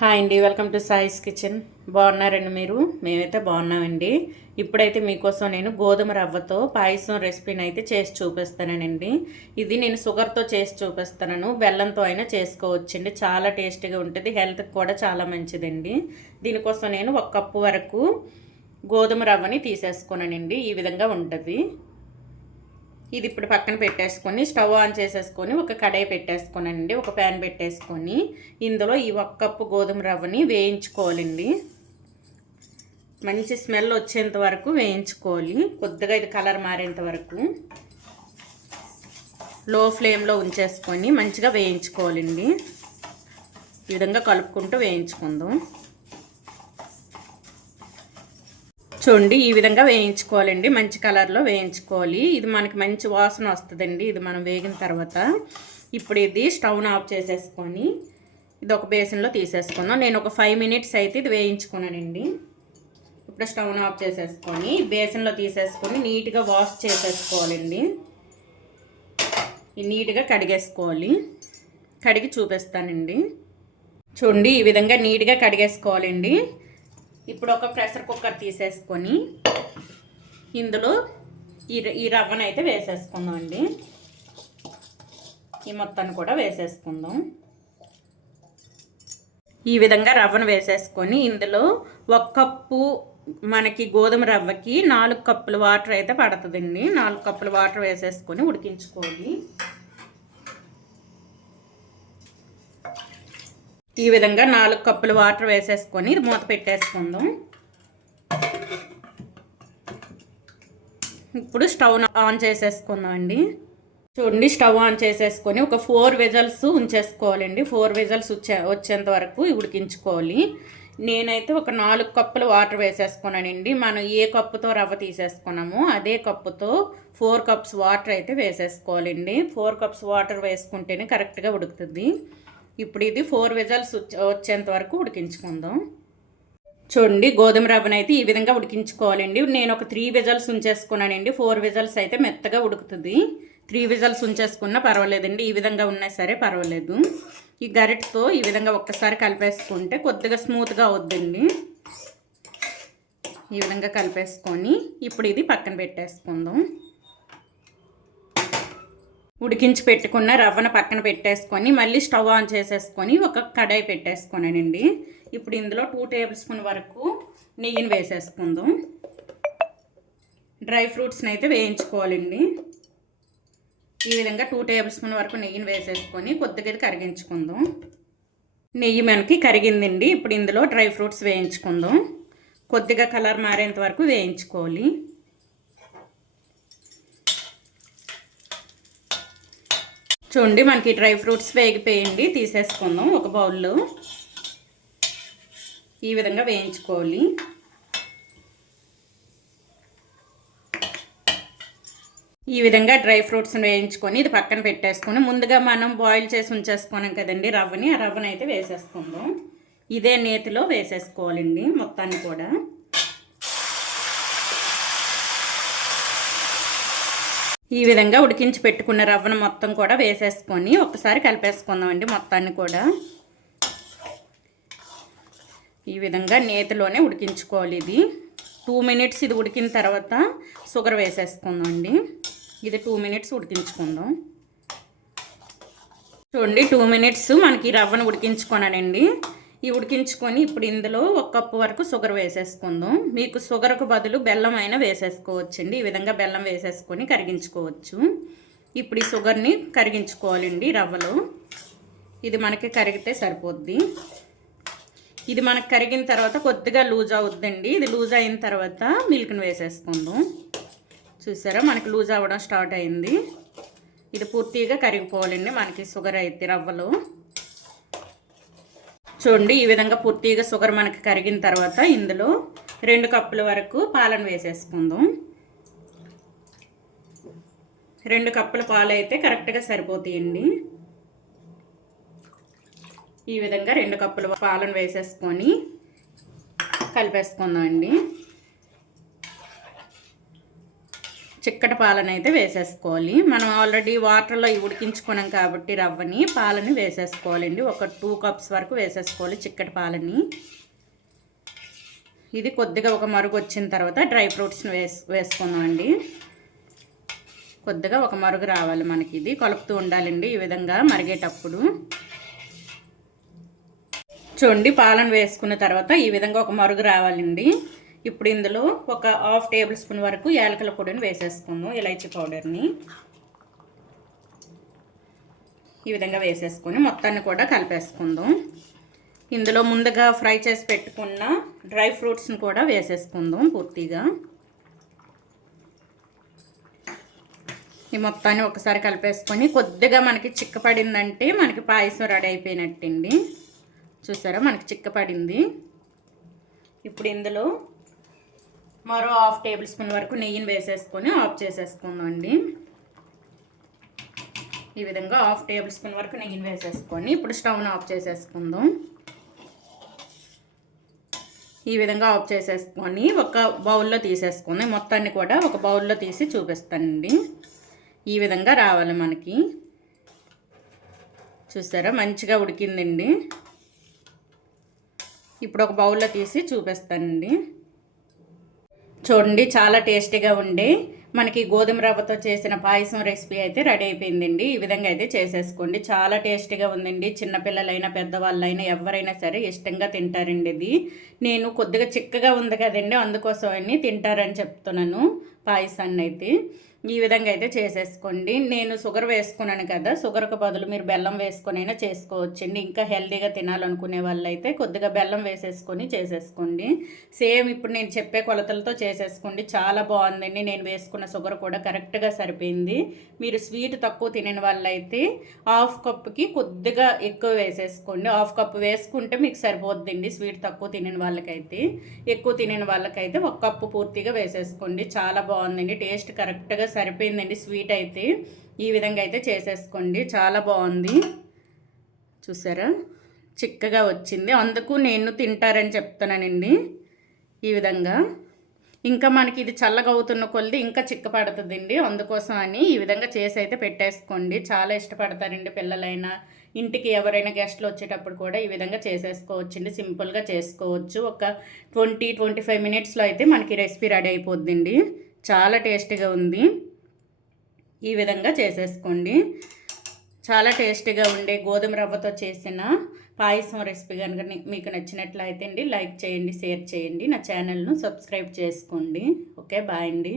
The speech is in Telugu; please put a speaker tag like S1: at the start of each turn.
S1: హాయ్ అండి వెల్కమ్ టు సాయిస్ కిచెన్ బాగున్నారండి మీరు? మేమైతే బాగున్నామండి. ఇప్పుడైతే మీకోసం నేను గోధుమ రవ్వతో పాయసం రెసిపీని అయితే చేసి చూపిస్తానండి. ఇది నేను షుగర్తో చేసి చూపిస్తాను బెల్లంతో అయినా చేసుకోవచ్చండి. చాలా టేస్టీగా ఉంటుంది. హెల్త్కి కూడా చాలా మంచిదండి. దీనికోసం నేను ఒక కప్పు వరకు గోధుమ రవ్వని తీసేసుకున్నానండి. ఈ విధంగా ఉంటుంది. ఇది ఇప్పుడు పక్కన పెట్టేసుకొని స్టవ్ ఆన్ చేసేసుకొని ఒక కడాయి పెట్టేసుకోనండి ఒక ప్యాన్ పెట్టేసుకొని ఇందులో ఈ ఒక్క కప్పు గోధుమ రవ్వని వేయించుకోవాలండి. మంచి స్మెల్ వచ్చేంత వరకు వేయించుకోవాలి కొద్దిగా ఇది కలర్ మారేంత వరకు. లో ఫ్లేమ్లో ఉంచేసుకొని మంచిగా వేయించుకోవాలండి. ఈ విధంగా కలుపుకుంటూ వేయించుకుందాం. చూడండి ఈ విధంగా వేయించుకోవాలండి. మంచి కలర్లో వేయించుకోవాలి. ఇది మనకి మంచి వాసన వస్తుందండి. ఇది మనం వేగిన తర్వాత ఇప్పుడు ఇది స్టవ్ను ఆఫ్ చేసేసుకొని ఇది ఒక బేసిన్లో తీసేసుకుందాం. నేను ఒక ఫైవ్ మినిట్స్ అయితే ఇది వేయించుకున్నానండి. ఇప్పుడు స్టవ్ను ఆఫ్ చేసేసుకొని బేసిన్లో తీసేసుకొని నీట్గా వాష్ చేసేసుకోవాలండి. నీట్గా కడిగేసుకోవాలి. కడిగి చూపిస్తానండి. చూడండి ఈ విధంగా నీట్గా కడిగేసుకోవాలండి. ఇప్పుడు ఒక ప్రెషర్ కుక్కర్ తీసేసుకొని ఇందులో ఈ ఈ రవ్వను అయితే వేసేసుకుందాం అండి. ఈ మొత్తాన్ని కూడా వేసేసుకుందాం. ఈ విధంగా రవ్వను వేసేసుకొని ఇందులో ఒక కప్పు మనకి గోధుమ రవ్వకి నాలుగు కప్పుల వాటర్ అయితే పడుతుందండి. నాలుగు కప్పుల వాటర్ వేసేసుకొని ఉడికించుకోవాలి. ఈ విధంగా నాలుగు కప్పులు వాటర్ వేసేసుకొని మూత పెట్టేసుకుందాం. ఇప్పుడు స్టవ్ ఆన్ చేసేసుకుందాం అండి చూడండి స్టవ్ ఆన్ చేసేసుకొని ఒక ఫోర్ విజల్స్ ఉంచేసుకోవాలండి. ఫోర్ విజల్స్ వచ్చే వచ్చేంత వరకు ఉడికించుకోవాలి. నేనైతే ఒక నాలుగు కప్పులు వాటర్ వేసేసుకున్నానండి. మనం ఏ కప్పుతో రవ్వ తీసేసుకున్నామో అదే కప్పుతో ఫోర్ కప్స్ వాటర్ అయితే వేసేసుకోవాలండి. ఫోర్ కప్స్ వాటర్ వేసుకుంటేనే కరెక్ట్గా ఉడుకుతుంది. ఇప్పుడు ఇది ఫోర్ విజల్స్ వచ్చేంత వరకు ఉడికించుకుందాం. చూడండి గోధుమ రవ్వను అయితే ఈ విధంగా ఉడికించుకోవాలండి. నేను ఒక త్రీ విజల్స్ ఉంచేసుకున్నానండి. ఫోర్ విజల్స్ అయితే మెత్తగా ఉడుకుతుంది. త్రీ విజల్స్ ఉంచేసుకున్నా పర్వాలేదండి. ఈ విధంగా ఉన్నా సరే పర్వాలేదు. ఈ గరిటతో ఈ విధంగా ఒక్కసారి కలిపేసుకుంటే కొద్దిగా స్మూత్గా అవుద్దండి. ఈ విధంగా కలిపేసుకొని ఇప్పుడు ఇది పక్కన పెట్టేసుకుందాం. ఉడికించి పెట్టుకున్న రవ్వను పక్కన పెట్టేసుకొని మళ్ళీ స్టవ్ ఆన్ చేసేసుకొని ఒక కడాయి పెట్టేసుకున్నానండి. ఇప్పుడు ఇందులో టూ టేబుల్ స్పూన్ వరకు నెయ్యిని వేసేసుకుందాం. డ్రై ఫ్రూట్స్ని అయితే వేయించుకోవాలండి. ఈ విధంగా టూ టేబుల్ స్పూన్ వరకు నెయ్యిని వేసేసుకొని కొద్దిగా కరిగించుకుందాం. నెయ్యి మనకి కరిగిందండి. ఇప్పుడు ఇందులో డ్రై ఫ్రూట్స్ వేయించుకుందాం. కొద్దిగా కలర్ మారేంత వరకు వేయించుకోవాలి. చూడండి మనకి డ్రై ఫ్రూట్స్ వేగిపోయండి తీసేసుకుందాం ఒక బౌల్లో. ఈ విధంగా వేయించుకోవాలి. ఈ విధంగా డ్రై ఫ్రూట్స్ని వేయించుకొని ఇది పక్కన పెట్టేసుకొని ముందుగా మనం బాయిల్ చేసి ఉంచేసుకున్నాం కదండి రవ్వని ఆ రవ్వని అయితే వేసేసుకుందాం. ఇదే నేతిలో వేసేసుకోవాలండి మొత్తాన్ని కూడా. ఈ విధంగా ఉడికించి పెట్టుకున్న రవ్వను మొత్తం కూడా వేసేసుకొని ఒకసారి కలిపేసుకుందామండి మొత్తాన్ని కూడా. ఈ విధంగా నేతిలోనే ఉడికించుకోవాలి ఇది. టూ మినిట్స్ ఇది ఉడికిన తర్వాత షుగర్ వేసేసుకుందామండి. ఇది టూ మినిట్స్ ఉడికించుకుందాం. చూడండి టూ మినిట్స్ మనకి రవ్వను ఉడికించుకున్నానండి. ఈ ఉడికించుకొని ఇప్పుడు ఇందులో ఒక కప్పు వరకు షుగర్ వేసేసుకుందాం. మీకు షుగర్కు బదులు బెల్లం అయినా వేసేసుకోవచ్చండి. ఈ విధంగా బెల్లం వేసేసుకొని కరిగించుకోవచ్చు. ఇప్పుడు ఈ షుగర్ని కరిగించుకోవాలండి రవ్వలో. ఇది మనకి కరిగితే సరిపోద్ది. ఇది మనకు కరిగిన తర్వాత కొద్దిగా లూజ్ అవుద్దండి. ఇది లూజ్ అయిన తర్వాత మిల్క్ని వేసేసుకుందాం. చూసారా? మనకి లూజ్ అవ్వడం స్టార్ట్ అయింది. ఇది పూర్తిగా కరిగిపోవాలండి మనకి షుగర్ అయితే రవ్వలో. చూడండి ఈ విధంగా పూర్తిగా షుగర్ మనకి కరిగిన తర్వాత ఇందులో రెండు కప్పుల వరకు పాలను వేసేసుకుందాం. రెండు కప్పుల పాలు అయితే కరెక్ట్గా సరిపోతాయండి. ఈ విధంగా రెండు కప్పుల పాలను వేసేసుకొని కలిపేసుకుందాం అండి చిక్కటి పాలను అయితే వేసేసుకోవాలి. మనం ఆల్రెడీ వాటర్లో ఉడికించుకున్నాం కాబట్టి రవ్వని పాలని వేసేసుకోవాలండి. ఒక టూ కప్స్ వరకు వేసేసుకోవాలి చిక్కటి పాలని. ఇది కొద్దిగా ఒక మరుగు వచ్చిన తర్వాత డ్రై ఫ్రూట్స్ని వేస్ వేసుకుందామండి. కొద్దిగా ఒక మరుగు రావాలి మనకి ఇది. కలుపుతూ ఉండాలండి ఈ విధంగా మరిగేటప్పుడు. చూడండి పాలను వేసుకున్న తర్వాత ఈ విధంగా ఒక మరుగు రావాలండి. ఇప్పుడు ఇందులో ఒక హాఫ్ టేబుల్ స్పూన్ వరకు యాలకుల పొడిని వేసేసుకుందాం ఇలాచి పౌడర్ని. ఈ విధంగా వేసేసుకొని మొత్తాన్ని కూడా కలిపేసుకుందాం. ఇందులో ముందుగా ఫ్రై చేసి పెట్టుకున్న డ్రై ఫ్రూట్స్ని కూడా వేసేసుకుందాం పూర్తిగా. ఈ మొత్తాన్ని ఒకసారి కలిపేసుకొని కొద్దిగా మనకి చిక్కపడిందంటే మనకి పాయసం రెడీ అయిపోయినట్టండి. చూసారా? మనకి చిక్కపడింది. ఇప్పుడు ఇందులో మరో హాఫ్ టేబుల్ స్పూన్ వరకు నెయ్యిని వేసేసుకొని ఆఫ్ చేసేసుకుందండి ఈ విధంగా హాఫ్ టేబుల్ స్పూన్ వరకు నెయ్యిని వేసేసుకొని ఇప్పుడు స్టవ్ను ఆఫ్ చేసేసుకుందాం. ఈ విధంగా ఆఫ్ చేసేసుకొని ఒక బౌల్లో తీసేసుకుంది. మొత్తాన్ని కూడా ఒక బౌల్లో తీసి చూపిస్తానండి. ఈ విధంగా రావాలి మనకి. చూసారా? మంచిగా ఉడికిందండి. ఇప్పుడు ఒక బౌల్లో తీసి చూపిస్తానండి. చూడండి చాలా టేస్టీగా ఉండి మనకి గోధుమ రవ్వతో చేసిన పాయసం రెసిపీ అయితే రెడీ అయిపోయిందండి. ఈ విధంగా అయితే చేసేసుకోండి. చాలా టేస్టీగా ఉందండి. చిన్నపిల్లలైనా పెద్దవాళ్ళైనా ఎవరైనా సరే ఇష్టంగా తింటారండి ఇది. నేను కొద్దిగా చిక్కగా ఉంది కదండి అందుకోసమని తింటారని చెప్తున్నాను పాయసాన్ని అయితే ఈ విధంగా అయితే చేసేసుకోండి. నేను షుగర్ వేసుకున్నాను కదా షుగర్కి బదులు మీరు బెల్లం వేసుకొనైనా చేసుకోవచ్చండి. ఇంకా హెల్తీగా తినాలనుకునే వాళ్ళైతే కొద్దిగా బెల్లం వేసేసుకొని చేసేసుకోండి. సేమ్ ఇప్పుడు నేను చెప్పే కొలతలతో చేసేసుకోండి. చాలా బాగుందండి. నేను వేసుకున్న షుగర్ కూడా కరెక్ట్గా సరిపోయింది. మీరు స్వీట్ తక్కువ తినని వాళ్ళైతే హాఫ్ కప్కి కొద్దిగా ఎక్కువ వేసేసుకోండి. హాఫ్ కప్ వేసుకుంటే మీకు సరిపోద్దండి స్వీట్ తక్కువ తినని వాళ్ళకైతే. ఎక్కువ తినని వాళ్ళకైతే ఒక కప్పు పూర్తిగా వేసేసుకోండి. చాలా బాగుందండి. టేస్ట్ కరెక్ట్గా సరిపోయిందండి స్వీట్ అయితే. ఈ విధంగా అయితే చేసేసుకోండి. చాలా బాగుంది. చూసారా? చిక్కగా వచ్చింది. అందుకు నేను తింటారని చెప్తున్నానండి. ఈ విధంగా. ఇంకా మనకి ఇది చల్లగా అవుతున్న కొద్ది ఇంకా చిక్క పడుతుందండి అందుకోసం అని ఈ విధంగా చేసి అయితే పెట్టేసుకోండి. చాలా ఇష్టపడతారండి పిల్లలైనా. ఇంటికి ఎవరైనా గెస్ట్లు వచ్చేటప్పుడు కూడా ఈ విధంగా చేసేసుకోవచ్చండి. సింపుల్గా చేసుకోవచ్చు. ఒక ట్వంటీ ట్వంటీ ఫైవ్ మినిట్స్లో అయితే మనకి రెసిపీ రెడీ అయిపోద్దండి. చాలా టేస్టీగా ఉంది. ఈ విధంగా చేసేసుకోండి. చాలా టేస్టీగా ఉండే గోధుమ రవ్వతో చేసిన పాయసం రెసిపీ కనుక మీకు నచ్చినట్లయితే అండి లైక్ చేయండి షేర్ చేయండి. నా ఛానల్ను సబ్స్క్రైబ్ చేసుకోండి. ఓకే బాయ్ అండి.